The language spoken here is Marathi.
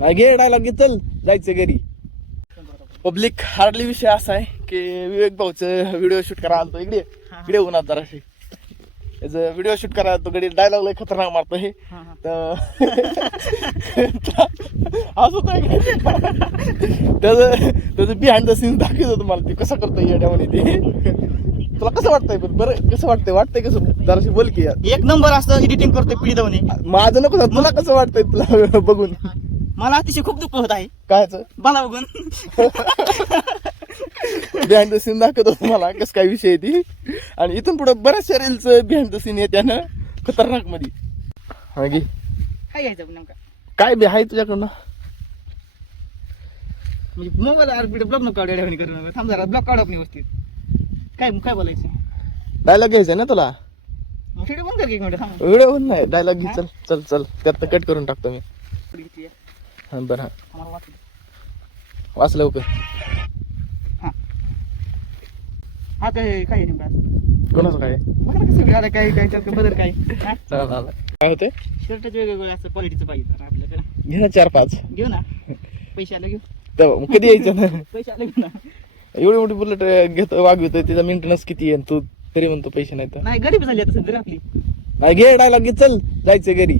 घे डायलॉग घे, चल जायचं घरी. पब्लिक हार्डली विषय असा आहे की विवेक भाऊचं व्हिडिओ शूट करायला आलतो इकडे इकडे उन्हात जराशी त्याचं व्हिडिओ शूट करायला आलतो. गडी डायलॉग लय खतरनाक मारतो हे तर असं त्याचं बिहाइंड द सीन्स दाखवतो तुम्हाला ते कसं करतो येड्यामध्ये ते. तुला कसं वाटतंय पण बरं कसं वाटतंय कसं जराशी बोल की यार. एक नंबर असतं एडिटिंग करतोय पिढी माझं नको तुला कसं वाटतंय तुला बघून. मला अतिशय खूप दुःख होत आहे कायचं मला बघून. बिहाइंड द सीन दाखवतो तुम्हाला कसं काय विषय आहे ती. आणि इथून पुढे बऱ्याचशा रील्स बिहाइंड द सीन आहे त्यानं खतरनाक मध्ये. हा घे काय घ्यायचं नेमका काय बी आहे तुझ्याकडनं. म्हणजे मोबाईल ब्लॉक नको काढू करून थांब जरा ब्लॉक काढू व्यवस्थित. काय काय बोलायचं डायलॉग घ्यायचा ना तुला. मग व्हिडिओ बंद कर की एक मिनिट थांब. व्हिडिओ नाही डायलॉग घे. चल चल चल त्यात कट करून टाकतो मी. घेतली आहे. हा बरं हा आम्हाला वाटलं वाच लवकर. हा काय काय नेमका असं कोणाचं काय बघा ना कसं आलं काय काय त्यात बदल काय हा? काय होते शर्टाचे वेगवेगळे असं क्वालिटीचं पाहिजे तर आपल्याकडे घे ना 4-5 घेऊ ना पैसे आले घेऊ तेव्हा कधी यायचं ना. पैसे आले घेऊ ना. एवढी मोठी बुलेट घेतो वागवितोय त्याचा मेंटेनन्स किती आहे तू तरी म्हणतो पैसे नाही तर. नाही गरीब झाली आता सध्या आपली. घे डायलॉग घे, चल जायचं घरी.